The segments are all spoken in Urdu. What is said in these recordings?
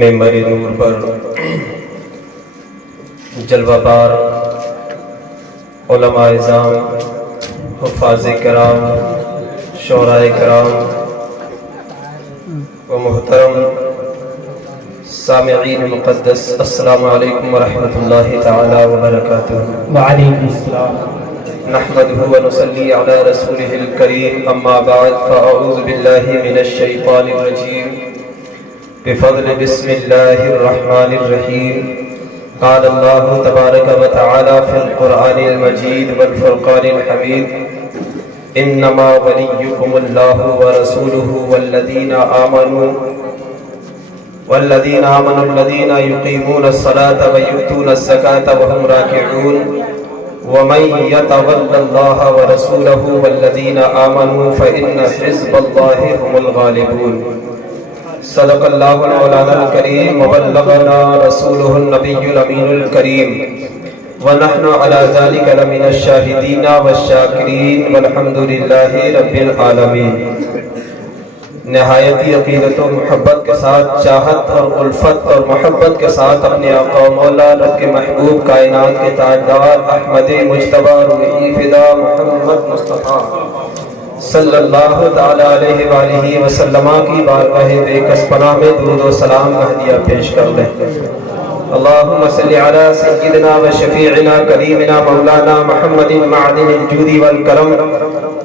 ممبر نور پر جلوہ بار علماء اعظام، حفاظ کرام، شعراء کرام و محترم سامعین مقدس، السلام علیکم ورحمۃ اللہ تعالی وبرکاتہ۔ وعلیکم السلام۔ نحمده ونصلي على رسوله الكريم، اما بعد فاعوذ باللہ من الشیطان الرجیم، بفضل بسم اللہ الرحمن الرحیم۔ قال اللہ تبارک وتعالی فی القرآن المجید والفرقان الحمید، انما ولیکم اللہ ورسولہ والذین آمنوا الذین یقیمون الصلاة ویؤتون الزکاة وهم راکعون، ومن يتول الله ورسوله والذين آمنوا فإن حزب الله هم الغالبون۔ صدق الله مولانا الكريم وبلغنا رسوله النبي الأمين الكريم، ونحن على ذلك لمن الشاهدين والشاكرين والحمد لله رب العالمين۔ نہایتی عقیدت و محبت کے ساتھ، چاہت اور الفت اور محبت کے ساتھ اپنے آقا و مولا رب کے محبوب کائنات کے تاجدار احمد مجتبی روحی فدا محمد مصطفیٰ صلی اللہ تعالی علیہ وآلہ وسلم کی بارگاہ بے کس پناہ میں درود و سلام کا ہدیہ پیش کر لیں۔ اللہم صلی علی سیدنا و شفیعنا کریمنا مولانا محمد معدن الجود والکرم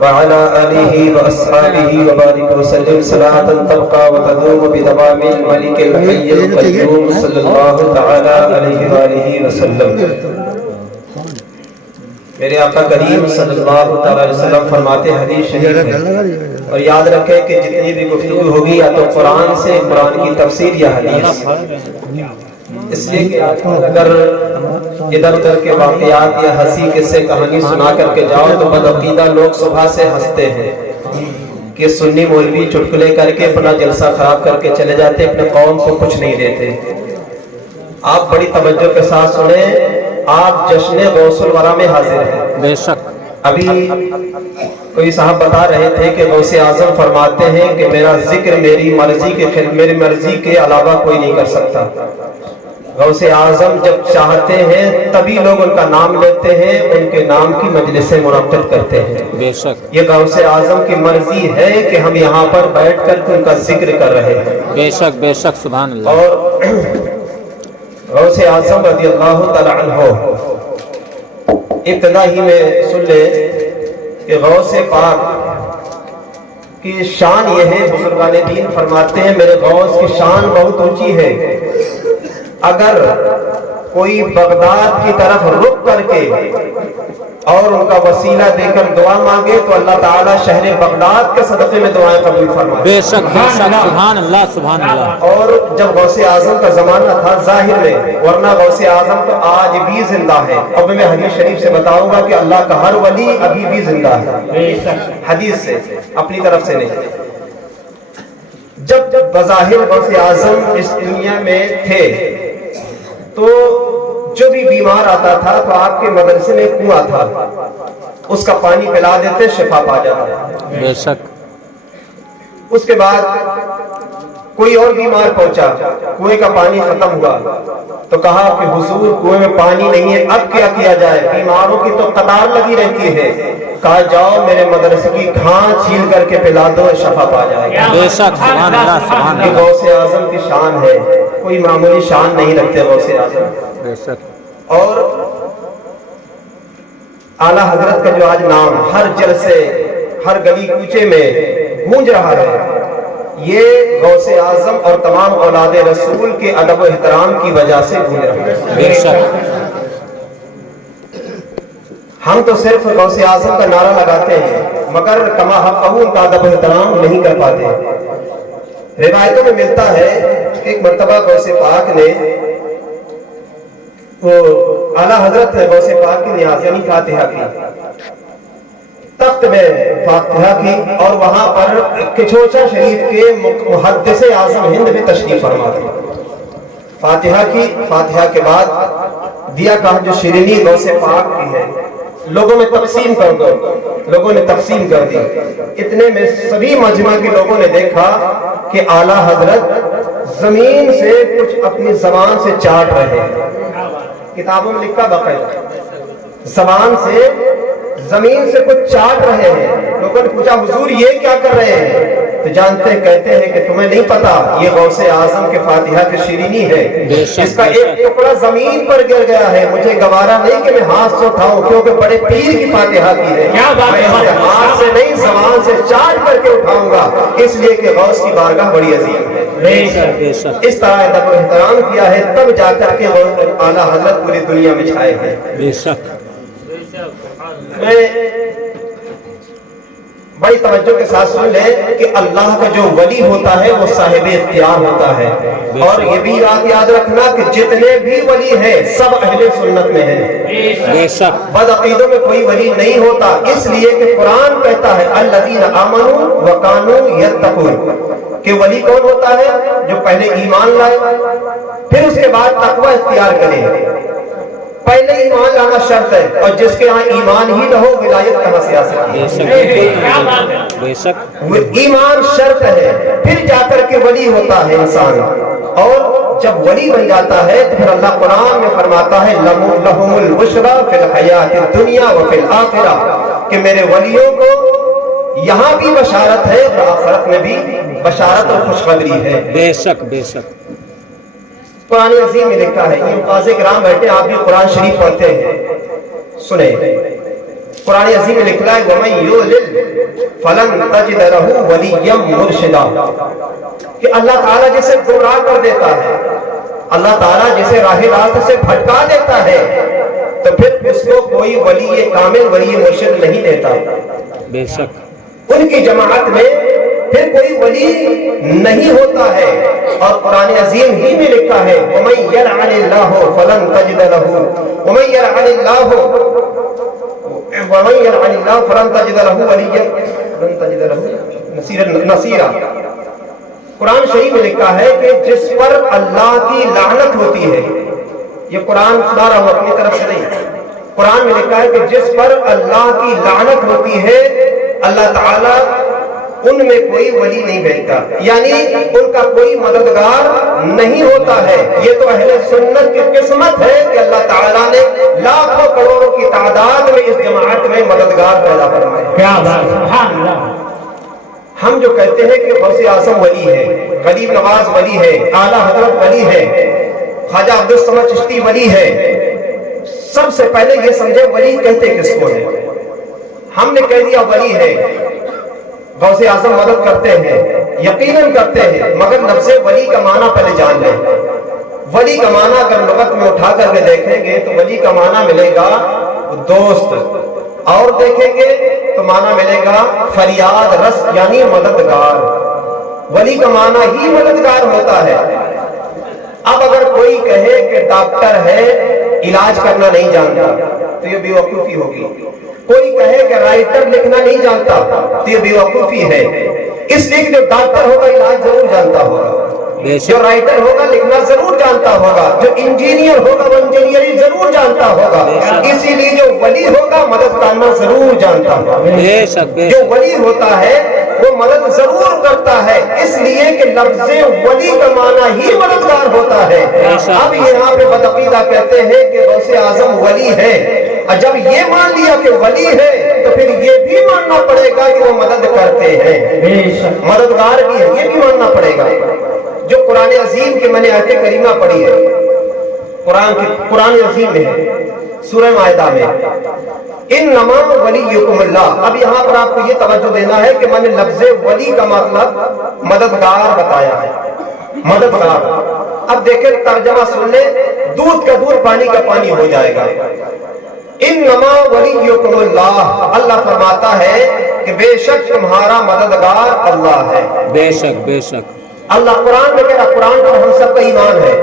وعلى آلہ واصحابہ وبارک وسلم صلاۃ تبقى وتدوم بدوام الملک الحی القیوم صلی اللہ تعالی علیہ وآلہ وسلم۔ میرے آقا کریم صلی اللہ تعالی علیہ وسلم فرماتے ہیں، حدیث شریف ہے، اور یاد رکھیں کہ جتنی بھی گفتگو ہوگی یا تو قرآن سے، قرآن کی تفسیر یا حدیث، اس لیے کہ اگر ادھر ادھر کے واقعات یا ہنسی قصے کہانی سنا کر کے جاؤ تو بدعقیدہ لوگ صبح سے ہنستے ہیں کہ سنی مولوی چٹکلے کر کے اپنا جلسہ خراب کر کے چلے جاتے، اپنے قوم کو کچھ نہیں دیتے۔ آپ بڑی توجہ کے ساتھ سنیں، آپ جشن غوث الورا میں حاضر ہیں۔ بے شک۔ ابھی کوئی صاحب بتا رہے تھے کہ غوث اعظم فرماتے ہیں کہ میرا ذکر میری مرضی کے علاوہ کوئی نہیں کر سکتا۔ غوث اعظم جب چاہتے ہیں تبھی لوگ ان کا نام لیتے ہیں، ان کے نام کی مجلسیں منعقد کرتے ہیں۔ بے شک۔ یہ غوث اعظم کی مرضی ہے کہ ہم یہاں پر بیٹھ کر ان کا ذکر کر رہے ہیں۔ بے شک بے شک، سبحان اللہ۔ اور غوث اعظم رضی اللہ تعالی عنہ، ابتدا ہی میں سن لے کہ غوث پاک کی شان یہ ہے، بزرگان دین فرماتے ہیں میرے غوث کی شان بہت اونچی ہے، اگر کوئی بغداد کی طرف رک کر کے اور ان کا وسیلہ دے کر دعا مانگے تو اللہ تعالیٰ شہر بغداد کے صدقے میں دعائیں قبول فرمائے۔ بے شک بے شک، سبحان اللہ سبحان اللہ۔ اور جب غوث اعظم کا زمانہ تھا ظاہر میں، ورنہ غوث اعظم تو آج بھی زندہ ہے۔ اب میں حدیث شریف سے بتاؤں گا کہ اللہ کا ہر ولی ابھی بھی زندہ ہے، حدیث سے، اپنی طرف سے نہیں۔ جب بظاہر غوث اعظم اس دنیا میں تھے تو جو بھی بیمار آتا تھا تو آپ کے مدرسے میں کنواں تھا، اس کا پانی پلا دیتے، شفا پا جاتا۔ بے شک۔ اس کے بعد کوئی اور بیمار پہنچا، کنویں کا پانی ختم ہوا تو کہا کہ حضور کنویں میں پانی نہیں ہے، اب کیا کیا جائے؟ بیماروں کی تو قطار لگی رہتی ہے۔ کہا جاؤ میرے مدرسے کی گھاس چھیل کر کے پلا دو، شفا پا جائے گا۔ بے شک، سبحان اللہ سبحان یہ اللہ۔ غوث اعظم کی شان ہے، کوئی معمولی شان نہیں رکھتے غوث اعظم۔ بے شک۔ اور اعلیٰ حضرت کا جو آج نام ہر جلسے، ہر گلی کوچے میں گونج رہا ہے، یہ غوث اعظم اور تمام اولاد رسول کے ادب و احترام کی وجہ سے گونج رہا ہے۔ بے شک۔ ہم تو صرف غوث اعظم کا نعرہ لگاتے ہیں مگر کما حقہ ان کا ادب و احترام نہیں کر پاتے۔ روایتوں میں ملتا ہے کہ ایک مرتبہ غوث پاک نے، وہ اعلیٰ حضرت نے غوث پاک کی نیاز یعنی فاتحہ کی، تخت میں فاتحہ کی، اور وہاں پر کچھوچا شریف کے محدث اعظم ہند بھی تشریف فرما تھے۔ فاتحہ کی، فاتحہ کے بعد دیا کہا جو شیرینی غوث پاک کی ہے لوگوں میں تقسیم کر دو۔ لوگوں نے تقسیم کر دی۔ اتنے میں سبھی مجمع کے لوگوں نے دیکھا کہ اعلیٰ حضرت زمین سے کچھ اپنی زبان سے چاٹ رہے ہیں. کتابوں میں لکھا بقایا زبان سے زمین سے کچھ چاٹ رہے ہیں. لوگوں نے پوچھا حضور یہ کیا کر رہے ہیں؟ تو جانتے ہیں کہتے ہیں کہ تمہیں نہیں پتا یہ غوث اعظم کے فاتحہ کی شیرینی ہے. اس کا ایک ٹکڑا زمین پر گر گیا ہے. مجھے گوارا نہیں کہ میں ہاتھ سے اٹھاؤں کیونکہ بڑے پیر کی فاتحہ کی ہے. میں اسے ہاتھ سے نہیں زبان سے چاٹ کر کے اٹھاؤں گا اس لیے کہ غوث کی بارگاہ بڑی عظیم ہے. اس طرح ادب و احترام کیا ہے تب جا کر کے اعلیٰ حضرت پوری دنیا میں چھائے ہیں. میں بڑی توجہ کے ساتھ سن لیں کہ اللہ کا جو ولی ہوتا ہے وہ صاحب اختیار ہوتا ہے. اور یہ بھی بات یاد رکھنا کہ جتنے بھی ولی ہیں سب اہل سنت میں ہیں. بد عقیدوں میں کوئی ولی نہیں ہوتا اس لیے کہ قرآن کہتا ہے الذین آمنوا وکانوا یتقون کہ ولی کون ہوتا ہے؟ جو پہلے ایمان لائے پھر اس کے بعد تقوی اختیار کرے. پہلے ایمان لانا شرط ہے اور جس کے ہاں ایمان ہی نہ ہو ولایت کہاں سے آ سکتی ہے؟ ایمان شرط ہے پھر جا کر کے ولی ہوتا ہے انسان. اور جب ولی بن جاتا ہے تو پھر اللہ قرآن میں فرماتا ہے لہم البشریٰ فی الحیات الدنیا وفی الآخرہ کہ میرے ولیوں کو یہاں بھی بشارت ہے اور آخرت میں بھی بشارت اور خوشخبری ہے. بے شک بے شک. قرآن عظیم میں لکھا ہے. یہ حفاظ کرام بیٹھے آپ بھی قرآن شریف پڑھتے ہیں سنیں. قرآن عظیم میں لکھا ہے وَمَن يُضْلِلْ فَلَن تَجِدَ لَهُ وَلِيًّا مُرْشِدًا کہ اللہ تعالیٰ جسے گمراہ کر دیتا ہے اللہ تعالیٰ جسے راہ راست سے بھٹکا دیتا ہے تو پھر اس کو کوئی ولی کامل ولی مرشد نہیں دیتا. بے شک. ان کی جماعت میں پھر کوئی ولی نہیں ہوتا ہے. اور قرآن عظیم ہی میں لکھا ہے وَمَن يَلْعَنِ اللَّهُ فَلَن تَجِدَ لَهُ وَمَن يَلْعَنِ اللَّهُ فَلَن تَجِدَ لَهُ وَلِيًّا فَلَن تَجِدَ لَهُ نَصِيرًا. قرآن شریف میں لکھا ہے کہ جس پر اللہ کی لعنت ہوتی ہے. یہ قرآن سنا رہا ہوں اپنی طرف سے نہیں. قرآن میں لکھا ہے کہ جس پر اللہ کی لعنت ہوتی ہے اللہ تعالیٰ ان میں کوئی ولی نہیں بھیجتا یعنی ان کا کوئی مددگار نہیں ہوتا ہے. یہ تو اہل سنت کی قسمت ہے کہ اللہ تعالیٰ نے لاکھوں کروڑوں کی تعداد میں اس جماعت میں مددگار پیدا فرمائے. کیا بات سبحان اللہ. ہم جو کہتے ہیں کہ غوث اعظم ولی ہے غریب نواز ولی ہے اعلیٰ حضرت ولی ہے خواجہ عبدالصمد چشتی ولی ہے سب سے پہلے یہ سمجھے ولی کہتے کس کو ہے. ہم نے کہہ دیا ولی ہے غوث اعظم مدد کرتے ہیں یقیناً کرتے ہیں مگر لفظ ولی کا معنی پہلے جان لیں. ولی کا معنی اگر لغت میں اٹھا کر کے دیکھیں گے تو ولی کا معنی ملے گا دوست اور دیکھیں گے تو معنی ملے گا فریاد رس یعنی مددگار. ولی کا معنی ہی مددگار ہوتا ہے. اب اگر کوئی کہے کہ ڈاکٹر ہے علاج کرنا نہیں جانتا تو یہ بیوقوفی ہوگی. کوئی کہے کہ رائٹر لکھنا نہیں جانتا تو یہ بیوقوفی ہے. اس لیے کہ جو ڈاکٹر ہوگا علاج ضرور جانتا ہوگا جو رائٹر ہوگا لکھنا ضرور جانتا ہوگا جو انجینئر ہوگا وہ انجینئرنگ ضرور جانتا ہوگا. اسی لیے جو ولی ہوگا مدد کرنا ضرور جانتا ہوگا. جو ولی ہوتا ہے وہ مدد ضرور کرتا ہے اس لیے کہ لفظ ولی کا معنی ہی مددگار ہوتا ہے. اب یہاں پہ بدعقیدہ کہتے ہیں کہ غوث اعظم ولی ہے. جب یہ مان لیا کہ ولی ہے تو پھر یہ بھی ماننا پڑے گا کہ وہ مدد کرتے ہیں مددگار بھی ہے. یہ بھی ماننا پڑے گا. جو قرآن عظیم کی میں نے آیت کریمہ پڑھی ہے قرآن عظیم میں سورہ مائدہ میں انما ولیکم اللہ. اب یہاں پر آپ کو یہ توجہ دینا ہے کہ میں نے لفظ ولی کا مطلب مددگار بتایا ہے. مددگار. اب دیکھیں ترجمہ سن لیں دودھ کا دودھ پانی کا پانی ہو جائے گا. انما ولیکم اللہ. اللہ فرماتا ہے کہ بے شک تمہارا مددگار اللہ ہے. بے شک بے شک. اللہ قرآن میں کہہ رہا قرآن پر ہم سب کا ایمان ہے.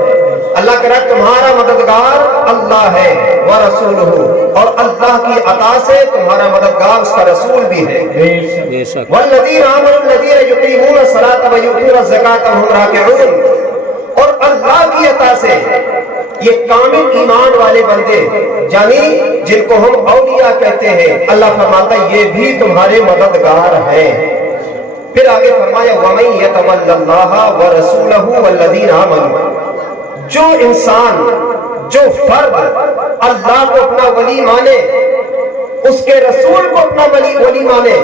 اللہ کہہ رہا تمہارا مددگار اللہ ہے ورسولہ اور اللہ کی عطا سے تمہارا مددگار اس کا رسول بھی ہے. بے شک. والذین آمنوا الذین یقیمون الصلاۃ ویؤتون الزکاۃ وهم راکعون. اور اللہ کی عطا سے یہ کامل ایمان والے بندے یعنی جن کو ہم اولیاء کہتے ہیں اللہ فرماتا ہے یہ بھی تمہارے مددگار ہیں. پھر آگے فرمایا وَمَن يَتَوَلَّ اللَّهَ وَرَسُولَهُ وَالَّذِينَ آمَنُوا، جو انسان، جو فرد اللہ کو اپنا ولی مانے، اس کے رسول کو اپنا ولی مانے،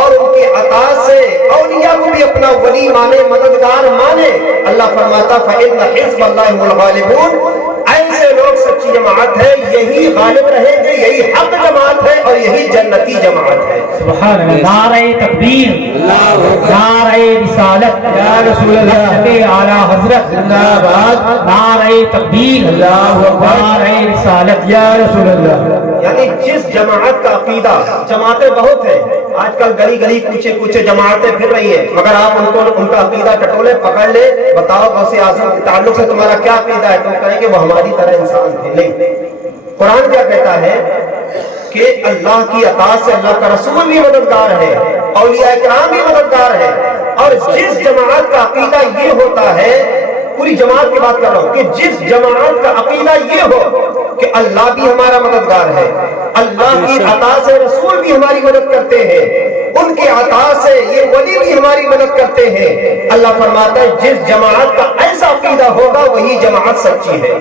اور ان کی اطاعت سے اولیاء کو بھی اپنا ولی مانے، مددگار مانے، اللہ فرماتا فَإِنَّ حِزْبَ اللَّهِ هُمُ الْغَالِبُونَ، ایسے لوگ سچی جماعت ہے، یہی غالب رہیں گے، یہی حق جماعت ہے اور یہی جنتی جماعت ہے۔ سبحان اللہ، نعرہ تکبیر، نعرہ رسالت، یا رسول اللہ، حضرت اعلیٰ حضرت زندہ باد، نعرہ تکبیر، نعرہ رسالت، یا رسول اللہ۔ یعنی جس جماعت کا عقیدہ، جماعتیں بہت ہیں آج کل، گلی گلی کوچے کوچے جماعتیں پھر رہی ہیں، مگر آپ ان کا عقیدہ ٹٹولے پکڑ لے، بتاؤ غوث اعظم کے تعلق سے تمہارا کیا عقیدہ ہے، تو کہیں گے وہ ہماری طرح انسان تھے۔ نہیں، قرآن کیا کہتا ہے کہ اللہ کی اطاعت سے اللہ کا رسول بھی مددگار ہے، اولیاء کرام بھی مددگار ہے، اور جس جماعت کا عقیدہ یہ ہوتا ہے، پوری جماعت کی بات کر رہا ہوں، کہ جس جماعت کا عقیدہ یہ ہو کہ اللہ بھی ہمارا مددگار ہے، اللہ کی اطاعت سے رسول بھی ہماری مدد کرتے ہیں، ان کی اطاعت سے یہ ولی بھی ہماری مدد کرتے ہیں، اللہ فرماتا ہے جس جماعت کا ایسا عقیدہ ہوگا وہی جماعت سچی ہے،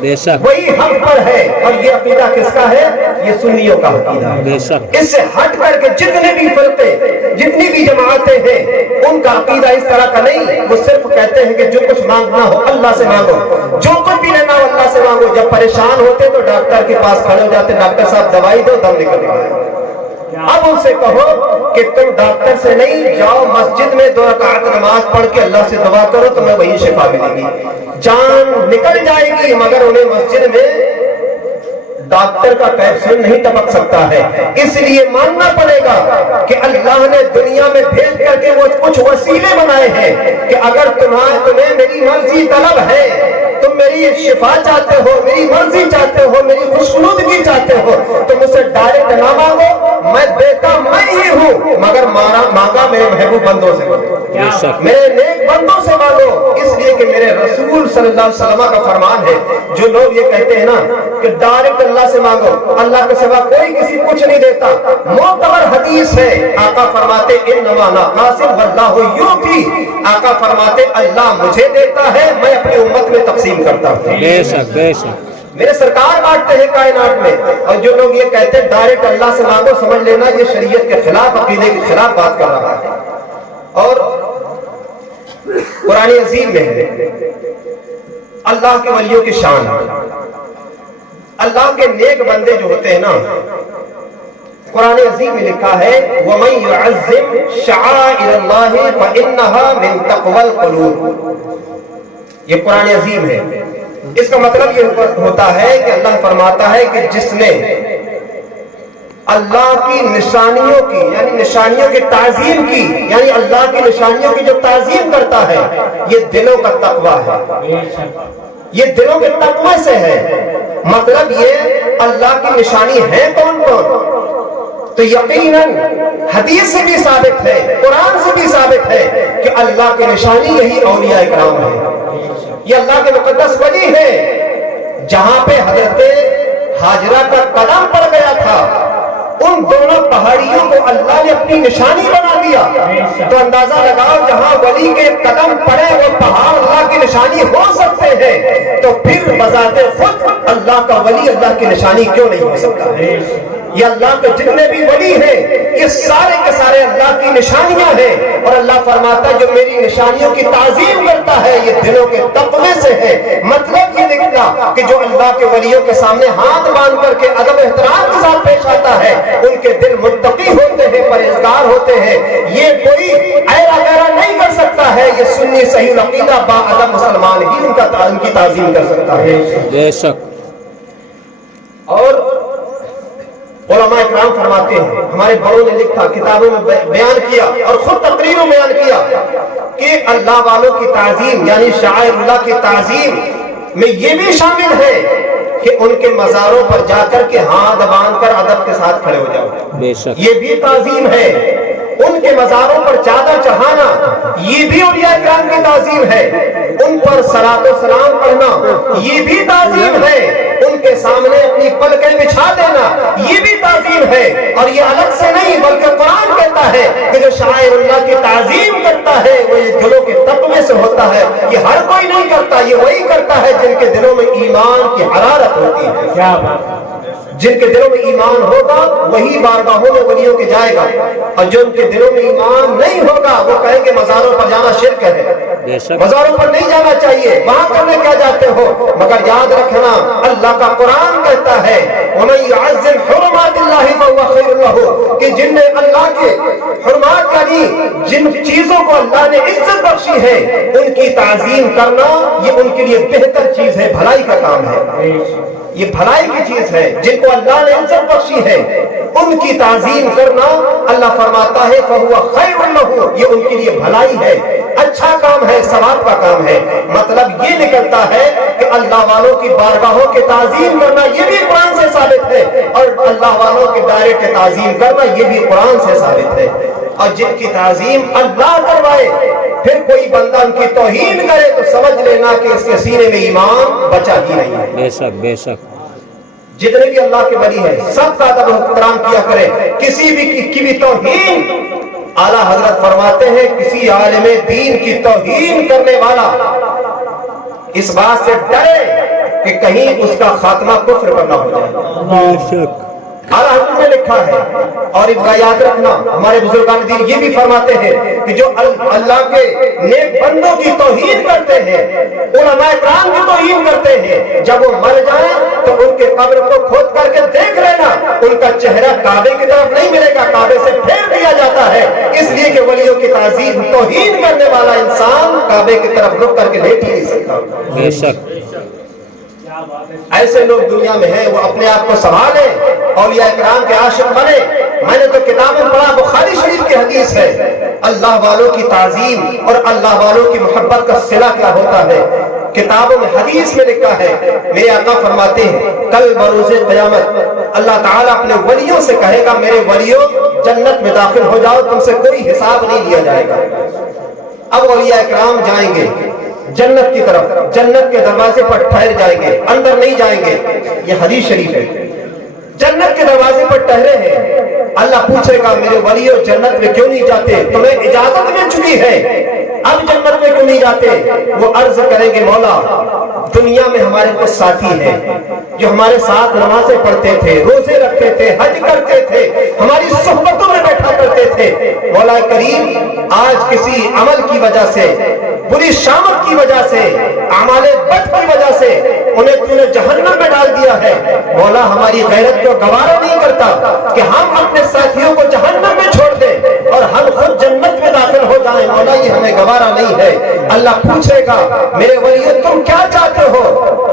بے شک وہی حق پر ہے۔ اور یہ عقیدہ کس کا ہے؟ یہ سنیوں کا عقیدہ ہے۔ بے شک اس سے ہٹ کر کے جتنے بھی فرقے، جتنی بھی جماعتیں ہیں، ان کا عقیدہ اس طرح کا نہیں، وہ صرف کہتے ہیں کہ جو کچھ مانگنا ہو اللہ سے مانگو، جو کچھ بھی لینا ہو اللہ سے مانگو، جب پریشان ہوتے تو ڈاکٹر کے پاس کھڑے ہو جاتے، ڈاکٹر صاحب دوائی دو، دم نکل رہا ہے۔ اب ان سے کہو کہ تم ڈاکٹر سے نہیں، جاؤ مسجد میں 2 رکعت نماز پڑھ کے اللہ سے دعا کرو، تمہیں وہی شفا ملے گی، جان نکل جائے گی، مگر انہیں مسجد میں ڈاکٹر کا کیپسول نہیں ٹپک سکتا ہے۔ اس لیے ماننا پڑے گا کہ اللہ نے دنیا میں بھیج کر کے وہ کچھ وسیلے بنائے ہیں کہ اگر تمہیں میری مرضی طلب ہے، تم میری شفا چاہتے ہو، میری مرضی چاہتے ہو، میری خوشنودگی چاہتے ہو، تو مجھ سے ڈائریکٹ نہ مانگو، میں دیتا میں ہی ہوں، مگر مانگا میرے محبوب بندوں سے مانگو، میرے نیک بندوں سے مانگو، اس لیے کہ میرے رسول صلی اللہ علیہ وسلم کا فرمان ہے۔ جو لوگ یہ کہتے ہیں نا کہ ڈائریکٹ اللہ سے مانگو، اللہ کے سوا کوئی کسی کچھ نہیں دیتا، معتبر حدیث ہے، آقا فرماتے انما انا قاسم واللہ یعطی، آقا فرماتے اللہ مجھے دیتا ہے، میں اپنی امت میں تقسیم کرتا ہوں۔ بے شک بے شک میرے سرکار بانٹتے ہیں کائنات میں، اور جو لوگ یہ کہتے ہیں ڈائریکٹ اللہ سے مانگو، سمجھ لینا یہ شریعت کے خلاف، عقیدے کے خلاف بات کر رہا ہے۔ اور قرآن عظیم میں ہے اللہ کے ولیوں کی شان، اللہ کے نیک بندے جو ہوتے ہیں نا، قرآن عظیم میں لکھا ہے وَمَن يُعَظِّمْ شَعَائِرَ اللَّهِ فَإِنَّهَا مِن تَقْوَى الْقُلُوبِ، یہ قرآن عظیم ہے۔ اس کا مطلب یہ ہوتا ہے کہ اللہ فرماتا ہے کہ جس نے اللہ کی نشانیوں کی، یعنی نشانیوں کی تعظیم کی، یعنی اللہ کی نشانیوں کی جو تعظیم کرتا ہے، یہ دلوں کا تقویٰ ہے، یہ دلوں کے تقوی سے ہے۔ مطلب یہ اللہ کی نشانی ہے کون کون؟ تو یقیناً حدیث سے بھی ثابت ہے، قرآن سے بھی ثابت ہے کہ اللہ کی نشانی یہی اولیاء کرام ہے، یہ اللہ کے مقدس ولی ہے۔ جہاں پہ حضرت ہاجرہ کا قدم پڑ گیا تھا، ان دونوں پہاڑیوں کو اللہ نے اپنی نشانی بنا دیا، تو اندازہ لگاؤ جہاں ولی کے قدم پڑے وہ پہاڑ اللہ کی نشانی ہو سکتے ہیں، تو پھر بذات خود اللہ کا ولی اللہ کی نشانی کیوں نہیں ہو سکتا؟ یہ اللہ کے جتنے بھی ولی ہیں یہ سارے کے سارے اللہ کی نشانیاں ہیں، اور اللہ فرماتا ہے جو میری نشانیوں کی تعظیم کرتا ہے یہ دلوں کے تقوی سے ہے۔ مطلب یہ نکلا کہ جو اللہ کے ولیوں کے سامنے ہاتھ باندھ کر کے ادب احترام کے ساتھ پیش آتا ہے، ان کے دل متقی ہوتے ہیں، پرہیزگار ہوتے ہیں، یہ کوئی ایرا غیرہ نہیں کر سکتا ہے، یہ سنی صحیح عقیدہ با ادب مسلمان ہی ان کی تعظیم کر سکتا ہے۔ بے شک۔ اور علماء اکرام فرماتے ہیں، ہمارے بڑوں نے لکھا، کتابوں میں بیان کیا اور خود تقریروں میں بیان کیا کہ اللہ والوں کی تعظیم یعنی شاعر اللہ کی تعظیم میں یہ بھی شامل ہے کہ ان کے مزاروں پر جا کر کے ہاتھ باندھ کر ادب کے ساتھ کھڑے ہو جاؤ، بے شک یہ بھی تعظیم ہے۔ ان کے مزاروں پر چادر چڑھانا یہ بھی اولیاء کرام کی تعظیم ہے۔ ان ان پر صلاۃ و سلام پڑھنا یہ بھی تعظیم ہے، ان کے سامنے اپنی پلکیں بچھا دینا یہ بھی تعظیم ہے، اور یہ الگ سے نہیں بلکہ قرآن کہتا ہے کہ جو شاعر اللہ کی تعظیم کرتا ہے وہ یہ دلوں کے تقوی سے ہوتا ہے، یہ ہر کوئی نہیں کرتا، یہ وہی کرتا ہے جن کے دلوں میں ایمان کی حرارت ہوتی ہے۔ کیا بات ہے، جن کے دلوں میں ایمان ہوگا وہی بارگاہوں میں ولیوں کے جائے گا، اور جو ان کے دلوں میں ایمان نہیں ہوگا وہ کہیں کہ مزاروں پر جانا شرک ہے، بے شک مزاروں پر نہیں جانا چاہیے، وہاں کرنے کیا جاتے ہو؟ مگر یاد رکھنا اللہ کا قرآن کہتا ہے وَمَن يُعَظِّمْ حُرُمَاتِ اللَّهِ فَهُوَ خَيْرٌ لَهُ، کہ جن نے اللہ کے حرمات یعنی جن چیزوں کو اللہ نے عزت بخشی ہے ان کی تعظیم کرنا یہ ان کے لیے بہتر چیز ہے، بھلائی کا کام ہے، یہ بھلائی کی چیز ہے، جن کو اللہ نے عزت بخشی ہے ان کی تعظیم کرنا اللہ فرماتا ہے فَهُوَ خَيْرٌ لَهُ، یہ ان کے لیے بھلائی ہے، اچھا کام ہے، ثواب کا کام ہے۔ مطلب یہ نکلتا ہے کہ اللہ والوں کی بارگاہوں کی تعظیم کرنا یہ بھی قرآن سے ثابت ہے، اور اللہ والوں کے دائرے کی تعظیم کرنا یہ بھی قرآن سے ثابت ہے، اور جن کی تعظیم اللہ کروائے پھر کوئی بندہ ان کی توہین کرے تو سمجھ لینا کہ اس کے سینے میں ایمان بچا ہی نہیں ہے۔ بے شک بے شک جتنے بھی اللہ کے ولی ہیں سب کا ادب و احترام کیا کرے، کسی بھی کی بھی توہین، اعلیٰ حضرت فرماتے ہیں کسی عالم دین کی توہین کرنے والا اس بات سے ڈرے کہ کہیں اس کا خاتمہ کفر پر نہ ہو جائے۔ بے شک اعلیٰ حضرت نے لکھا ہے، اور ان کا یاد رکھنا ہمارے بزرگان دین یہ بھی فرماتے ہیں کہ جو اللہ کے نیک بندوں کی توہین کرتے ہیں، علماء کرام کی توہین کرتے ہیں، جب وہ مر جائیں تو ان کے قبر کو کھود کر کے دیکھ لینا، ان کا چہرہ کعبے کی طرف نہیں ملے گا، کعبے سے پھیر دیا جاتا ہے، اس لیے کہ ولیوں کی تعظیم توہین کرنے والا انسان کعبے کی طرف رک کر کے لیٹ ہی نہیں سکتا۔ بے شک ایسے لوگ دنیا میں ہیں وہ اپنے آپ کو سنبھالیں، اولیاء کرام کے عاشق بنے۔ میں نے تو کتاب میں پڑھا، بخاری شریف کی حدیث ہے، اللہ والوں کی تعظیم اور اللہ والوں کی محبت کا صلہ کیا ہوتا ہے۔ کتابوں میں حدیث میں لکھا ہے، میرے آقا فرماتے ہیں کل بروز قیامت اللہ تعالیٰ اپنے ولیوں سے کہے گا میرے ولیوں جنت میں داخل ہو جاؤ، تم سے کوئی حساب نہیں لیا جائے گا۔ اب اولیاء کرام جائیں گے جنت کی طرف، جنت کے دروازے پر ٹھہر جائیں گے، اندر نہیں جائیں گے، یہ حدیث شریف ہے۔ جنت کے دروازے پر ٹھہرے ہیں، اللہ پوچھے گا میرے ولیوں جنت میں کیوں نہیں جاتے؟ تمہیں اجازت مل چکی ہے، اب جنت میں کیوں نہیں جاتے؟ وہ عرض کریں گے مولا دنیا میں ہمارے کچھ ساتھی ہیں جو ہمارے ساتھ نمازیں پڑھتے تھے، روزے رکھتے تھے، حج کرتے تھے، ہماری صحبتوں میں بیٹھا کرتے تھے، مولا کریم آج کسی عمل کی وجہ سے، بری شامت کی وجہ سے، اعمال بد کی وجہ سے انہیں تو نے جہنم میں ڈال دیا ہے، مولا ہماری غیرت کو گوارا نہیں کرتا کہ ہم اپنے ساتھیوں کو جہنم میں چھوڑ دیں اور ہم خود جنت میں داخل ہو جائیں، مولا یہ ہمیں گوارا نہیں ہے۔ اللہ پوچھے گا میرے ولیوں تم کیا چاہتے ہو؟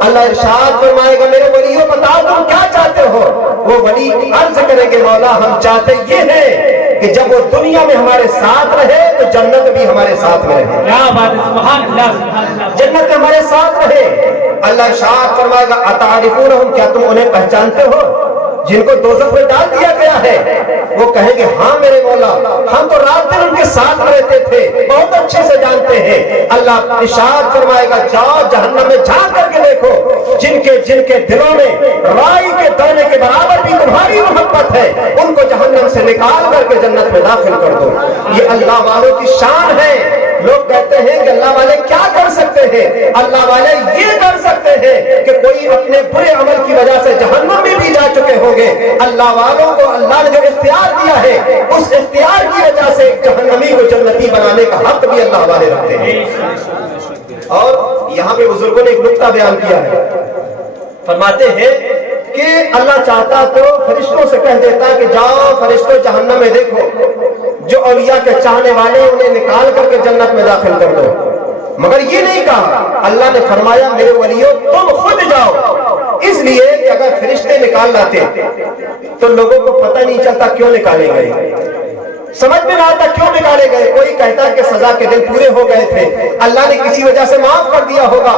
اللہ ارشاد فرمائے گا میرے ولیوں بتاؤ تم کیا چاہتے ہو؟ وہ ولی عرض کریں گے مولا ہم چاہتے یہ ہیں کہ جب وہ دنیا میں ہمارے ساتھ رہے تو جنت بھی ہمارے ساتھ میں رہے۔ کیا بات ہے، سبحان اللہ سبحان اللہ۔ جنت ہمارے ساتھ رہے۔ اللہ ارشاد فرمائے گا اتعرفونہم، کیا تم انہیں پہچانتے ہو جن کو دوزخ میں ڈال دیا گیا ہے؟ وہ کہیں گے ہاں میرے مولا ہم تو رات دن ان کے ساتھ رہتے تھے، بہت اچھے سے جانتے ہیں۔ اللہ ارشاد فرمائے گا جاؤ جہنم میں جا کر کے دیکھو جن کے دلوں میں رائی کے دانے کے برابر بھی تمہاری محبت ہے، ان کو جہنم سے نکال کر کے جنت میں داخل کر دو۔ یہ اللہ والوں کی شان ہے۔ لوگ کہتے ہیں کہ اللہ والے کیا کر سکتے ہیں؟ اللہ والے یہ کر سکتے ہیں کہ کوئی اپنے برے عمل کی وجہ سے جہنم میں بھی جا چکے ہوں گے، اللہ والوں کو اللہ نے جو اختیار دیا ہے اس اختیار کی وجہ سے جہنمی کو جنتی بنانے کا حق بھی اللہ والے رکھتے ہیں۔ اور یہاں پہ بزرگوں نے ایک نقطہ بیان کیا ہے، فرماتے ہیں کہ اللہ چاہتا تو فرشتوں سے کہہ دیتا کہ جاؤ فرشتوں جہنم میں دیکھو، جو اولیاء کے چاہنے والے انہیں نکال کر کے جنت میں داخل کر دو، مگر یہ نہیں کہا۔ اللہ نے فرمایا میرے ولیوں تم خود جاؤ، اس لیے کہ اگر فرشتے نکال لاتے تو لوگوں کو پتہ نہیں چلتا کیوں نکالے گئے، سمجھ میں نہ آتا کیوں نکالے گئے۔ کوئی کہتا کہ سزا کے دن پورے ہو گئے تھے، اللہ نے کسی وجہ سے معاف کر دیا ہوگا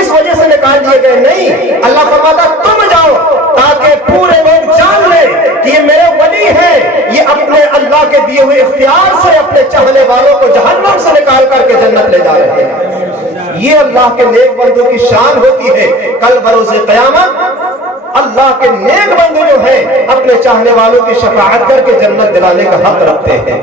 اس وجہ سے نکال دیے گئے، نہیں، اللہ فرماتا تم جاؤ تاکہ پورے لوگ جان لیں کہ یہ میرے ولی ہیں، یہ اپنے اللہ کے دیے ہوئے اختیار سے اپنے چاہنے والوں کو جہنم سے نکال کر کے جنت لے جا رہے ہیں۔ یہ اللہ کے نیک بندوں کی شان ہوتی ہے. کل بروز قیامت اللہ کے نیک بندے جو ہیں اپنے چاہنے والوں کی شفاعت کر کے جنت دلانے کا حق رکھتے ہیں.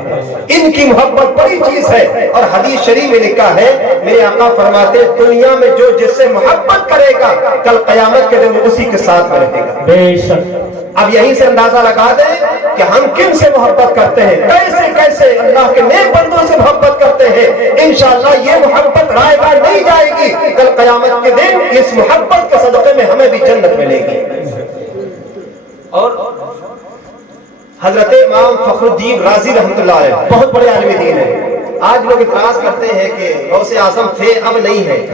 ان کی محبت بڑی چیز ہے. اور حدیث شریف میں لکھا ہے میرے آقا فرماتے ہیں دنیا میں جو جس سے محبت کرے گا کل قیامت کے دن اسی کے ساتھ رہے گا. بے شک. اب یہیں سے اندازہ لگا دیں کہ ہم کن سے محبت کرتے ہیں, کیسے کیسے اللہ کے نیک بندوں سے محبت کرتے ہیں. انشاءاللہ یہ محبت رائے گاہ نہیں جائے گی, کل قیامت کے دن اس محبت کے صدقے میں ہمیں بھی جنت ملے گی. اور حضرت امام فخر الدین رازی رحمۃ اللہ علیہ بہت بڑے عالم دین ہیں. آج لوگ اعتراض کرتے ہیں کہ غوث اعظم تھے اب نہیں ہے,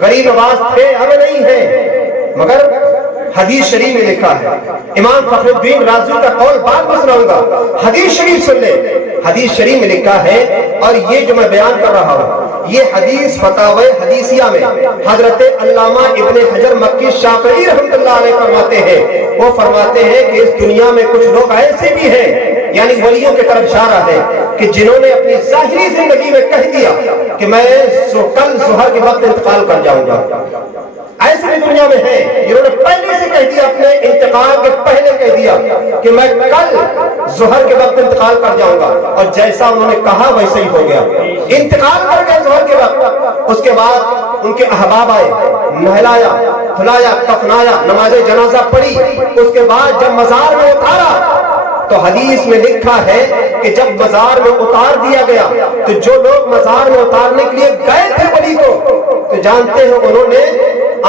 غریب نواز تھے اب نہیں ہے, مگر حدیث شریف میں لکھا ہے. امام فخر الدین رازی کا قول بعد میں سناؤں گا, حدیث شریف سن لیں. حدیث شریف میں لکھا ہے اور یہ جو میں بیان کر رہا ہوں یہ حدیث فتاوی حدیثیہ میں حضرت علامہ ابن حجر مکی شافعی رحمۃ اللہ علیہ فرماتے ہیں. وہ فرماتے ہیں کہ اس دنیا میں کچھ لوگ ایسے بھی ہیں, یعنی ولیوں کی طرف اشارہ ہے, کہ جنہوں نے اپنی ظاہری زندگی میں کہہ دیا کہ میں کل ظہر کے وقت انتقال کر جاؤں گا. ایسے بھی دنیا میں ہیں جنہوں نے پہلے سے کہہ دیا, اپنے انتقال کے پہلے کہہ دیا کہ میں کل ظہر کے وقت انتقال کر جاؤں گا, اور جیسا انہوں نے کہا ویسے ہی ہو گیا. انتقال کر گئے ظہر کے وقت. اس کے بعد ان کے احباب آئے, نہلایا دھلایا کفنایا, نماز جنازہ پڑھی. اس کے بعد جب مزار میں اتارا تو حدیث میں لکھا ہے کہ جب مزار میں اتار دیا گیا تو جو لوگ مزار میں اتارنے کے لیے گئے تھے ولی کو, تو جانتے ہیں انہوں نے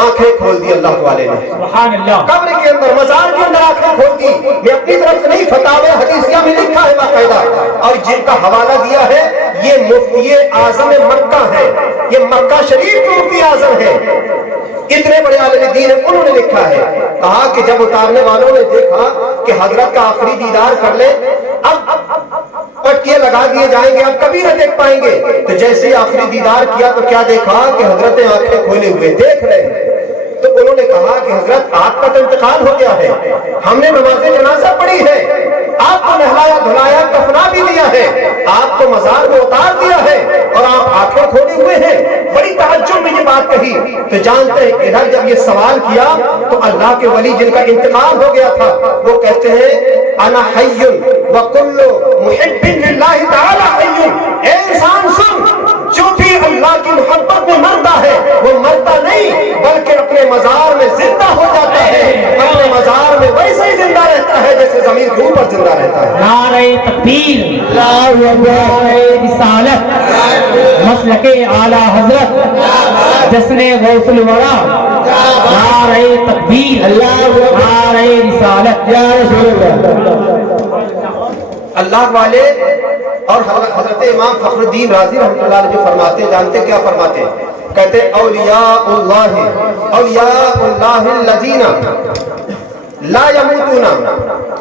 آنکھیں کھول دی. اللہ والے نے سبحان اللہ قبر کے اندر مزار کے اندر آنکھیں کھول دی. میں اپنی طرف سے نہیں, فتاوی حدیثیہ میں لکھا ہے باقاعدہ, اور جن کا حوالہ دیا ہے یہ مفتی اعظم مکہ ہے, یہ مکہ شریف کے مفتی اعظم ہے. اتنے بڑے عالم دین ہیں, انہوں نے لکھا ہے, کہا کہ جب اتارنے والوں نے دیکھا کہ حضرت کا آخری دیدار کر لے, اب پٹکیاں لگا دیے جائیں گے, اب کبھی نہ دیکھ پائیں گے. تو جیسے ہی آخری دیدار کیا تو کیا دیکھا کہ حضرت آنکھیں کھولے ہوئے دیکھ رہے ہیں. تو انہوں نے کہا کہ حضرت آپ کا تو انتقال ہو گیا ہے, ہم نے نماز جنازہ پڑھی ہے, آپ کو نہلایا دھلایا کفنا بھی دیا ہے, آپ کو مزار میں اتار دیا ہے, اور آپ آنکھیں کھولے ہوئے ہیں. بڑی تعجب میں یہ بات کہی. تو جانتے ہیں ادھر جب یہ سوال کیا تو اللہ کے ولی جن کا انتقال ہو گیا تھا وہ کہتے ہیں انا حی وکل محب للہ تعالی حی. اے انسان سن, جو بھی اللہ کی محبت میں مرتا ہے وہ مرتا نہیں بلکہ اپنے مزار میں زندہ ہو جاتا ہے. اپنے مزار میں ویسے ہی زندہ رہتا ہے جیسے زمین کے اوپر زندہ رہتا ہے. نعرہ تکبیر, نعرہ رسالت, مسلک اعلی حضرت, جشن غوث الورا, نعرہ تکبیر, نعرہ رسالت. یا رسول اللہ والے اور حضرت امام فخر الدین رازی رحمۃ اللہ علیہ جو فرماتے ہیں, جانتے کیا فرماتے ہیں؟ کہتے ہیں اولیاء اللہ الذین لا یموتون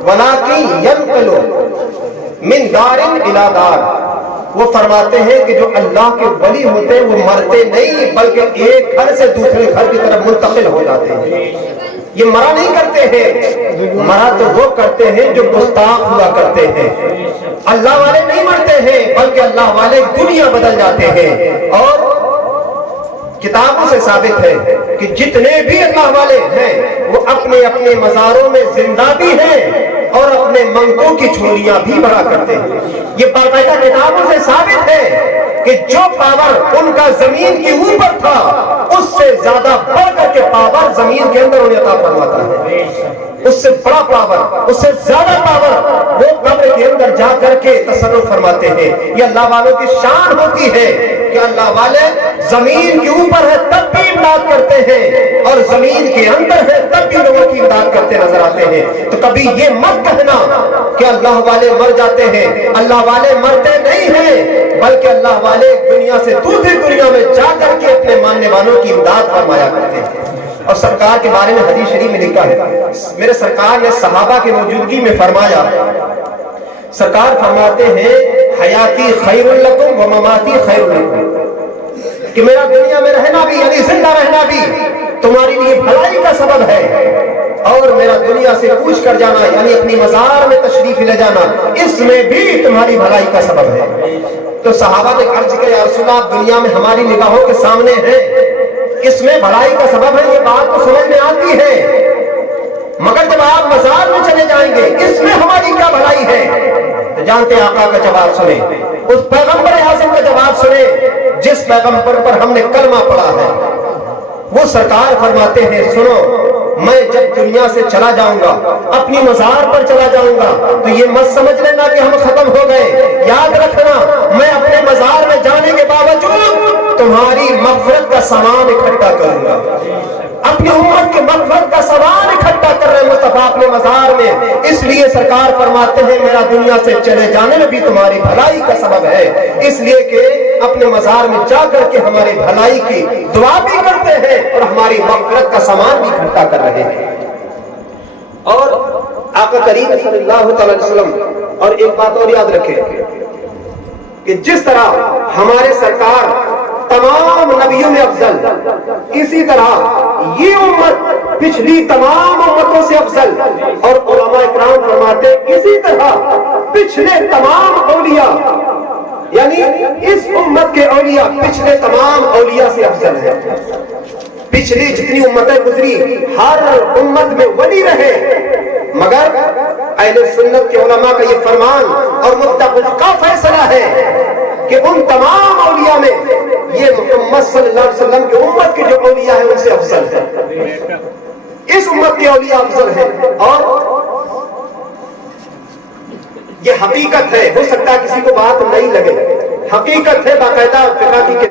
ولکن ینقلون من دار الی دار. وہ فرماتے ہیں کہ جو اللہ کے ولی ہوتے ہیں وہ مرتے نہیں بلکہ ایک گھر سے دوسرے گھر کی طرف منتقل ہو جاتے ہیں. یہ مرا نہیں کرتے ہیں, مرا تو وہ کرتے ہیں جو گستاخ ہوا کرتے ہیں. اللہ والے نہیں مرتے ہیں بلکہ اللہ والے دنیا بدل جاتے ہیں. اور کتابوں سے ثابت ہے کہ جتنے بھی اللہ والے ہیں وہ اپنے اپنے مزاروں میں زندہ بھی ہیں اور اپنے منگوں کی چھولیاں بھی بڑا کرتے ہیں. یہ باقاعدہ کتابوں سے ثابت ہے کہ جو پاور ان کا زمین کے اوپر تھا اس سے زیادہ بڑھ کر کے پاور زمین کے اندر انہیں عطا فرماتا ہے. اس سے بڑا پاور, اس سے زیادہ پاور وہ قبر کے اندر جا کر کے تصرف فرماتے ہیں. یہ اللہ والوں کی شان ہوتی ہے کہ اللہ والے زمین کے اوپر ہے تب بھی امداد کرتے ہیں اور زمین کے اندر ہے تب بھی لوگوں کی امداد کرتے نظر آتے ہیں. تو کبھی یہ مت کہنا کہ اللہ والے مر جاتے ہیں, اللہ والے مرتے نہیں ہیں بلکہ اللہ والے دنیا سے دوسری دنیا میں جا کر کے اپنے ماننے والوں کی امداد فرمایا کرتے ہیں. اور سرکار کے بارے میں حدیث شریف میں لکھا ہے, میرے سرکار نے صحابہ کی موجودگی میں فرمایا, سرکار فرماتے ہیں حیاتی خیر لکم و مماتی خیر لکم, کہ میرا دنیا میں رہنا بھی یعنی زندہ رہنا بھی تمہاری لیے بھلائی کا سبب ہے, اور میرا دنیا سے کوچ کر جانا یعنی اپنی مزار میں تشریف لے جانا اس میں بھی تمہاری بھلائی کا سبب ہے. تو صحابہ نے عرض کیا یا رسول اللہ, دنیا میں ہماری نگاہوں کے سامنے ہے اس میں بھلائی کا سبب ہے، یہ بات تو سمجھ میں آتی ہے، مگر جب آپ مزار میں چلے جائیں گے اس میں ہماری کیا بھلائی ہے؟ تو جانتے آقا کا جواب سنیں، اس پیغمبر اعظم کا جواب سنیں جس پیغمبر پر ہم نے کلمہ پڑھا ہے۔ وہ سرکار فرماتے ہیں سنو، میں جب دنیا سے چلا جاؤں گا، اپنی مزار پر چلا جاؤں گا، تو یہ مت سمجھ لینا کہ ہم ختم ہو گئے، یاد رکھنا میں اپنے مزار میں جانے کے باوجود تمہاری مغفرت کا سامان اکٹھا کروں گا، اپنی امت کے مغفرت کا سامان اکٹھا کر رہے مصطفیٰ اپنے مزار میں۔ اس لیے سرکار فرماتے ہیں میرا دنیا سے چلے جانے میں بھی تمہاری بھلائی کا سبب ہے، اس لیے کہ اپنے مزار میں جا کر کے ہماری بھلائی کی دعا بھی کرتے ہیں اور ہماری مغفرت کا سامان بھی اکٹھا کر رہے ہیں۔ اور آقا کریم صلی اللہ تعالی وسلم، اور ایک بات اور یاد رکھیں کہ جس طرح ہمارے سرکار تمام نبیوں میں افضل، اسی طرح یہ امت پچھلی تمام امتوں سے افضل، اور علماء اکرام فرماتے اسی طرح پچھلے تمام اولیاء، یعنی اس امت کے اولیاء پچھلے تمام اولیاء سے افضل ہیں۔ پچھلی جتنی امتیں گزری ہر امت میں ولی رہے، مگر اہل سنت کے علماء کا یہ فرمان اور متفق کا فیصلہ ہے کہ ان تمام اولیاء میں یہ محمد صلی اللہ علیہ وسلم کی امت کے جو اولیاء ہیں ان سے افضل ہے، اس امت کے اولیاء افضل ہیں۔ اور یہ حقیقت ہے، ہو سکتا ہے کسی کو بات نہیں لگے، حقیقت ہے، باقاعدہ فقہ کی